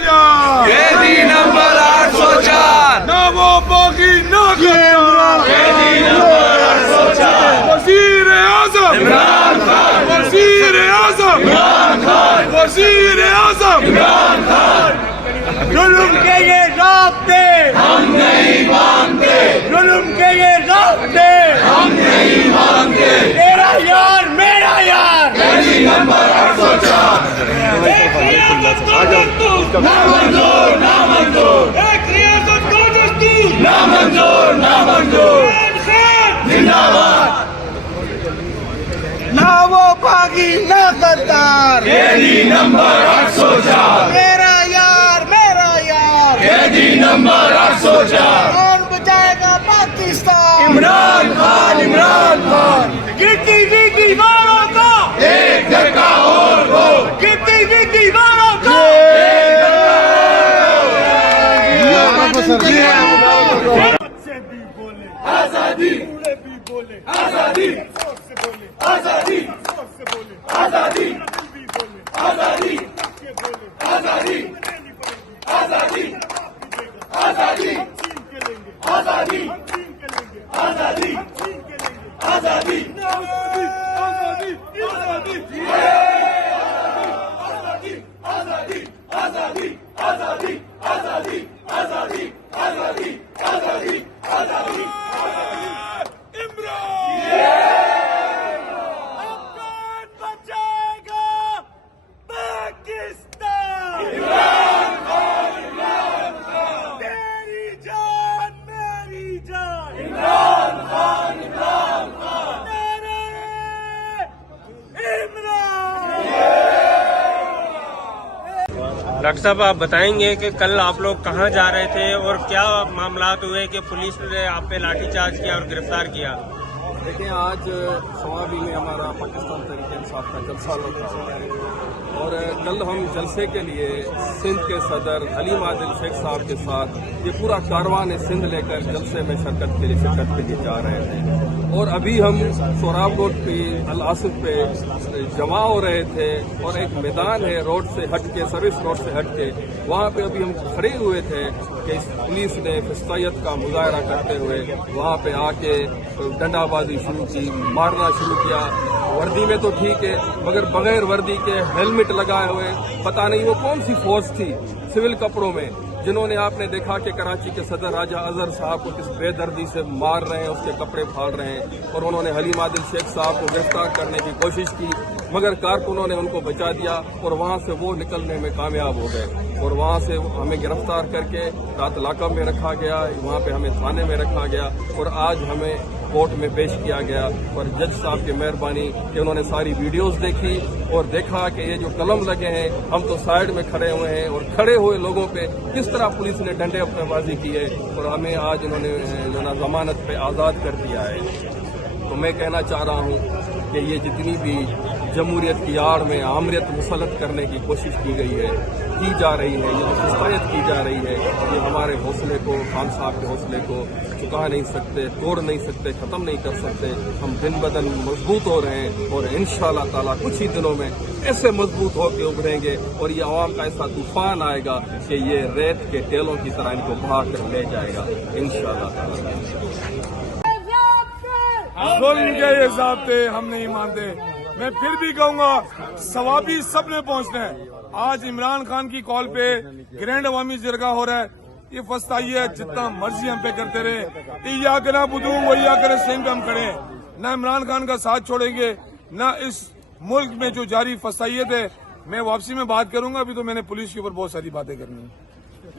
कैदी नंबर 804 ना वो बागी ना कैदी नंबर 804 वजीर आजम इमरान खान वजीर आजम इमरान खान वजीर आजम इमरान खान जुल्म के ये रास्ते हम नहीं मानते, जुल्म के ये रास्ते हम नहीं मानते। तेरा यार मेरा यार कैदी नंबर 804 एक रियासत को दस्तूर ना मंजूर, ना मंजूर, एक रियासत को दस्तूर ना मंजूर, ना मंजूर। इमरान खान जिंदाबाद। ना वो बागी ना गद्दार कैदी नंबर 804 मेरा यार कैदी नंबर 804 कौन बचाएगा पाकिस्तान इमरान खान, इमरान खान। गिरती हुई दीवारों को एक धक्का और दो, गिरती हुई दीवारों को से भी बोले आजादी, पूरे भी बोले आजादी, जोर से बोले आजादी, जोर से बोले आजादी, दिल भी बोले आजादी, के बोले आजादी, लेनी पड़ेगी आजादी, आजादी आजादी, छीन के लेंगे आजादी, हम छीन के लेंगे आजादी, हम छीन के लेंगे आजादी। आजादी आजादी आजादी आजादी, आजादी, आजादी, आजादी, आजादी, आजादी, आजादी, आजादी। कौन बचाएगा पाकिस्तान तेरी जान मेरी जान इमरान खान, इमरान खान। नारे इमरान डॉक्टर साहब, आप बताएंगे कि कल आप लोग कहाँ जा रहे थे और क्या मामलात हुए कि पुलिस ने आप पे लाठीचार्ज किया और गिरफ्तार किया? देखिए, आज सवाबी में हमारा पाकिस्तान तहरीक इंसाफ का जलसा लगा हुआ है और कल हम जलसे के लिए सिंध के सदर हलीम आदिल शेख साहब के साथ ये पूरा कारवान सिंध लेकर जलसे में शिरकत के लिए जा रहे थे और अभी हम सोराब रोड पे अल आसिफ पे जमा हो रहे थे और एक मैदान है रोड से हट के, सर्विस रोड से हट के, वहाँ पे अभी हम खड़े हुए थे कि पुलिस ने फिस्तायत का मुजाहरा करते हुए वहाँ पे आके डंडाबाजी शुरू की, मारना शुरू किया। वर्दी में तो ठीक है, मगर बगैर वर्दी के हेलमेट लगाए हुए, पता नहीं वो कौन सी फौज थी सिविल कपड़ों में, जिन्होंने आपने देखा कि कराची के सदर राजा अजहर साहब को किस बेदर्दी से मार रहे हैं, उसके कपड़े फाड़ रहे हैं और उन्होंने हलीम आदिल शेख साहब को गिरफ्तार करने की कोशिश की, मगर कारकुनों ने उनको बचा दिया और वहां से वो निकलने में कामयाब हो गए और वहां से हमें गिरफ्तार करके रात लाकअप में रखा गया, वहां पे हमें थाने में रखा गया और आज हमें कोर्ट में पेश किया गया और जज साहब की मेहरबानी कि उन्होंने सारी वीडियोस देखी और देखा कि ये जो कलम लगे हैं, हम तो साइड में खड़े हुए हैं और खड़े हुए लोगों पे किस तरह पुलिस ने डंडे बाजी की है और हमें आज इन्होंने जो ना जमानत पे आज़ाद कर दिया है। तो मैं कहना चाह रहा हूँ कि ये जितनी भी जमहूरियत की आड़ में आमरीत मुसलत करने की कोशिश की गई है, की जा रही है, ये जो फिस्तायत की जा रही है, ये हमारे हौसले को, खान साहब के हौसले को चुका नहीं सकते, तोड़ नहीं सकते, ख़त्म नहीं कर सकते। हम दिन ब दिन मजबूत हो रहे हैं और इंशाअल्लाह ताला कुछ ही दिनों में ऐसे मजबूत होकर उभरेंगे और ये आवाम का ऐसा तूफान आएगा कि ये रेत के टेलों की तरह इनको बहा कर ले जाएगा इंशाअल्लाह ताला। जुल्म के ये ज़ाब्ते हम नहीं मानते। मैं फिर भी कहूंगा, सवाबी सब ने पहुंचना है। आज इमरान खान की कॉल पे ग्रैंड अवामी जरगा हो रहा है, ये फस्ताई है, जितना मर्जी हम पे करते रहे, या करना बुदू वही करे सेम पे हम खड़े हैं। न इमरान खान का साथ छोड़ेंगे, न इस मुल्क में जो जारी फस्ताइयत है। मैं वापसी में बात करूंगा, अभी तो मैंने पुलिस के ऊपर बहुत सारी बातें करनी है।